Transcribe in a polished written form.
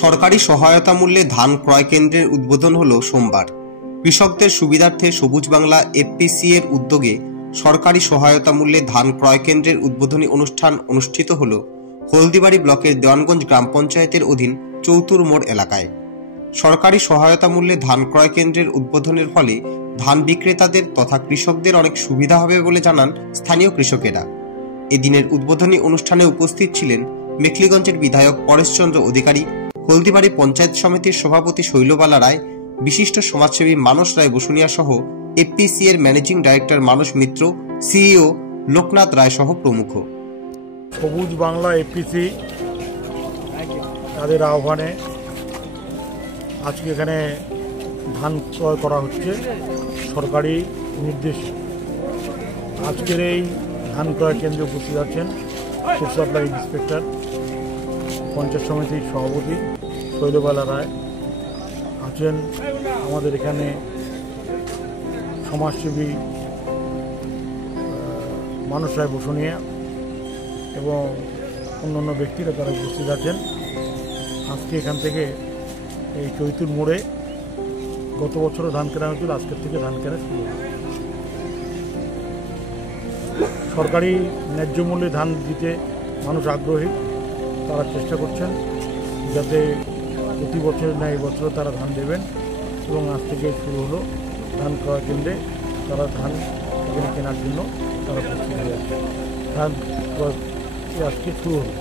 সরকারি সহায়তা মূল্যে ধান ক্রয় কেন্দ্রের উদ্বোধন হলো সোমবার। কৃষকদের সুবিধার্থে সবুজ বাংলা এফপিসি এর উদ্যোগে সরকারি সহায়তা মূল্যে ধান ক্রয় কেন্দ্রের উদ্বোধনী অনুষ্ঠান অনুষ্ঠিত হল হলদিবাড়ি ব্লকের দেওয়ানগঞ্জ গ্রাম পঞ্চায়েতের অধীন চৌতুর মোড় এলাকায়। সরকারি সহায়তা মূল্যে ধান ক্রয় কেন্দ্রের উদ্বোধনের ফলে ধান বিক্রেতাদের তথা কৃষকদের অনেক সুবিধা হবে বলে জানান স্থানীয় কৃষকেরা। এদিনের উদ্বোধনী অনুষ্ঠানে উপস্থিত ছিলেন মেখলিগঞ্জের বিধায়ক পরেশচন্দ্র অধিকারী, হলদিবাড়ি পঞ্চায়েত সমিতির সভাপতি শৈলবালা রায়, বিশিষ্ট সমাজসেবী মানস রায় বসুনিয়া সহ এফপিসি এর ম্যানেজিং ডাইরেক্টর মানস মিত্র, সিইও লোকনাথ রায় সহ প্রমুখ। সবুজ বাংলা এফপিসি তাদের আহ্বানে আজকে এখানে ধান ক্রয় করা হচ্ছে সরকারি নির্দেশে। আজকের এই ধান ক্রয় কেন্দ্রে উপস্থিত আছেন ফুড সাপ্লাই ইন্সপেক্টর, পঞ্চায়েত সমিতির সভাপতি শৈলবালা রায় আছেন, আমাদের এখানে সমাজসেবী মানস রায় বসুনিয়া এবং অন্যান্য ব্যক্তিরা তারা উপস্থিত আছেন। আজকে এখান থেকে এই চৈতুর মোড়ে গত বছরও ধান কেনা হয়েছিল, আজকের থেকে ধান কেনা শুরু হবে। সরকারি ন্যায্য মূল্যে ধান দিতে মানুষ আগ্রহী, তারা চেষ্টা করছেন যাতে প্রতি বছরের ন্যায় বছরও তারা ধান দেবেন এবং আজ থেকে শুরু হলো ধান ক্রয় কেন্দ্রে তারা ধান এখানে কেনার জন্য তারা প্রস্তুত হয়ে আছে। ধান ক্রয় আজকে শুরু হলো।